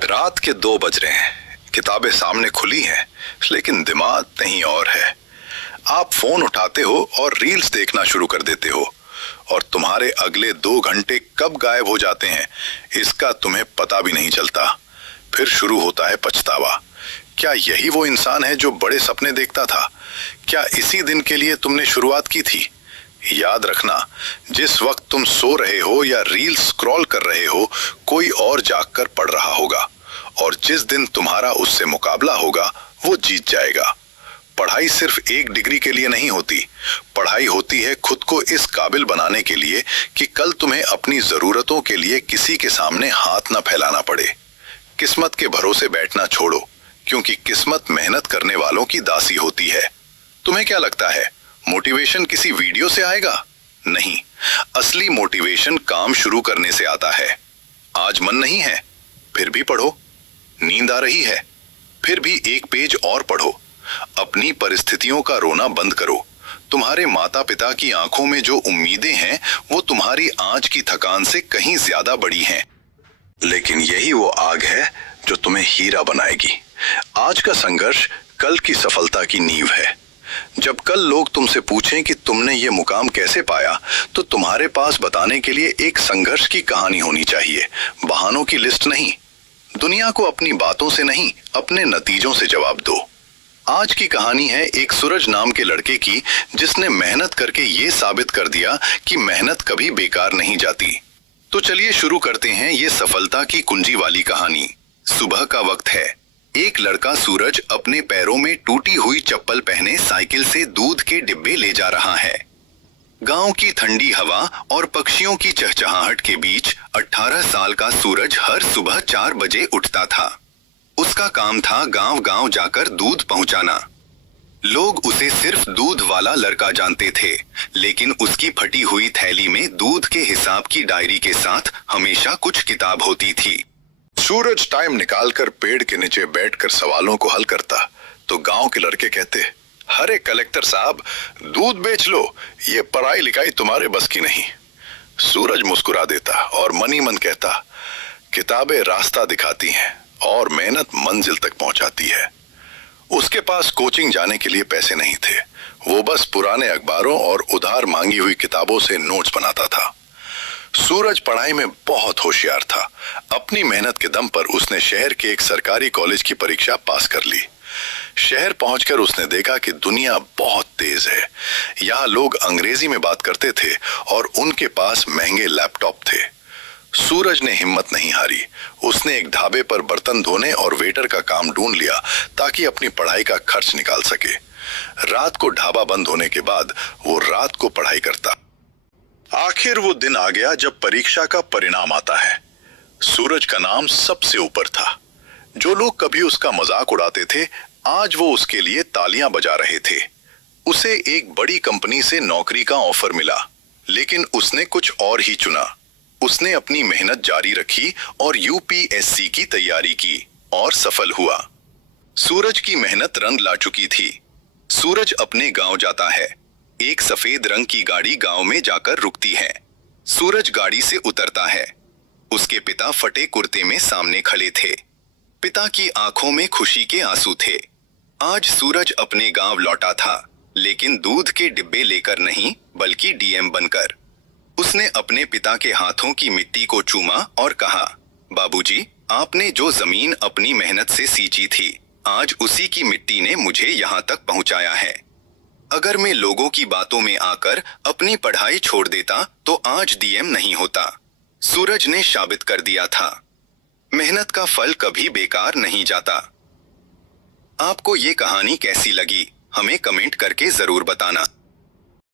रात के 2 बज रहे हैं, किताबें सामने खुली हैं, लेकिन दिमाग कहीं और है। आप फोन उठाते हो और रील्स देखना शुरू कर देते हो, और तुम्हारे अगले 2 घंटे कब गायब हो जाते हैं इसका तुम्हें पता भी नहीं चलता। फिर शुरू होता है पछतावा। क्या यही वो इंसान है जो बड़े सपने देखता था? क्या इसी दिन के लिए तुमने शुरुआत की थी? याद रखना, जिस वक्त तुम सो रहे हो या रील्स स्क्रॉल कर रहे हो, कोई और जागकर पढ़ रहा होगा, और जिस दिन तुम्हारा उससे मुकाबला होगा वो जीत जाएगा। पढ़ाई सिर्फ एक डिग्री के लिए नहीं होती, पढ़ाई होती है खुद को इस काबिल बनाने के लिए कि कल तुम्हें अपनी जरूरतों के लिए किसी के सामने हाथ न फैलाना पड़े। किस्मत के भरोसे बैठना छोड़ो, क्योंकि किस्मत मेहनत करने वालों की दासी होती है। तुम्हें क्या लगता है मोटिवेशन किसी वीडियो से आएगा? नहीं, असली मोटिवेशन काम शुरू करने से आता है। आज मन नहीं है, फिर भी पढ़ो। नींद आ रही है, फिर भी एक पेज और पढ़ो। अपनी परिस्थितियों का रोना बंद करो। तुम्हारे माता पिता की आंखों में जो उम्मीदें हैं वो तुम्हारी आज की थकान से कहीं ज्यादा बड़ी हैं। लेकिन यही वो आग है जो तुम्हें हीरा बनाएगी। आज का संघर्ष कल की सफलता की नींव है। जब कल लोग तुमसे पूछें कि तुमने ये मुकाम कैसे पाया, तो तुम्हारे पास बताने के लिए एक संघर्ष की कहानी होनी चाहिए, बहानों की लिस्ट नहीं। दुनिया को अपनी बातों से नहीं, अपने नतीजों से जवाब दो। आज की कहानी है एक सूरज नाम के लड़के की, जिसने मेहनत करके ये साबित कर दिया कि मेहनत कभी बेकार नहीं जाती। तो चलिए शुरू करते हैं ये सफलता की कुंजी वाली कहानी। सुबह का वक्त है। एक लड़का सूरज अपने पैरों में टूटी हुई चप्पल पहने साइकिल से दूध के डिब्बे ले जा रहा है। गांव की ठंडी हवा और पक्षियों की चहचहाहट के बीच 18 साल का सूरज हर सुबह 4 बजे उठता था। उसका काम था गांव-गांव जाकर दूध पहुंचाना। लोग उसे सिर्फ दूध वाला लड़का जानते थे, लेकिन उसकी फटी हुई थैली में दूध के हिसाब की डायरी के साथ हमेशा कुछ किताब होती थी। सूरज टाइम निकालकर पेड़ के नीचे बैठकर सवालों को हल करता, तो गांव के लड़के कहते, अरे कलेक्टर साहब, दूध बेच लो, ये पढ़ाई लिखाई तुम्हारे बस की नहीं। सूरज मुस्कुरा देता और मनी मन कहता, किताबें रास्ता दिखाती हैं और मेहनत मंजिल तक पहुंचाती है। उसके पास कोचिंग जाने के लिए पैसे नहीं थे, वो बस पुराने अखबारों और उधार मांगी हुई किताबों से नोट्स बनाता था। सूरज पढ़ाई में बहुत होशियार था। अपनी मेहनत के दम पर उसने शहर के एक सरकारी कॉलेज की परीक्षा पास कर ली। शहर पहुंचकर उसने देखा कि दुनिया बहुत तेज है। यहाँ लोग अंग्रेजी में बात करते थे और उनके पास महंगे लैपटॉप थे। सूरज ने हिम्मत नहीं हारी। उसने एक ढाबे पर बर्तन धोने और वेटर का काम ढूंढ लिया ताकि अपनी पढ़ाई का खर्च निकाल सके। रात को ढाबा बंद होने के बाद वो रात को पढ़ाई करता। आखिर वो दिन आ गया जब परीक्षा का परिणाम आता है। सूरज का नाम सबसे ऊपर था। जो लोग कभी उसका मजाक उड़ाते थे, आज वो उसके लिए तालियां बजा रहे थे। उसे एक बड़ी कंपनी से नौकरी का ऑफर मिला, लेकिन उसने कुछ और ही चुना। उसने अपनी मेहनत जारी रखी और यूपीएससी की तैयारी की और सफल हुआ। सूरज की मेहनत रंग ला चुकी थी। सूरज अपने गांव जाता है। एक सफेद रंग की गाड़ी गांव में जाकर रुकती है। सूरज गाड़ी से उतरता है। उसके पिता फटे कुर्ते में सामने खड़े थे। पिता की आंखों में खुशी के आंसू थे। आज सूरज अपने गांव लौटा था, लेकिन दूध के डिब्बे लेकर नहीं, बल्कि डीएम बनकर। उसने अपने पिता के हाथों की मिट्टी को चूमा और कहा, बाबूजी, आपने जो जमीन अपनी मेहनत से सींची थी, आज उसी की मिट्टी ने मुझे यहाँ तक पहुँचाया है। अगर मैं लोगों की बातों में आकर अपनी पढ़ाई छोड़ देता तो आज डीएम नहीं होता। सूरज ने साबित कर दिया था, मेहनत का फल कभी बेकार नहीं जाता। आपको ये कहानी कैसी लगी, हमें कमेंट करके जरूर बताना।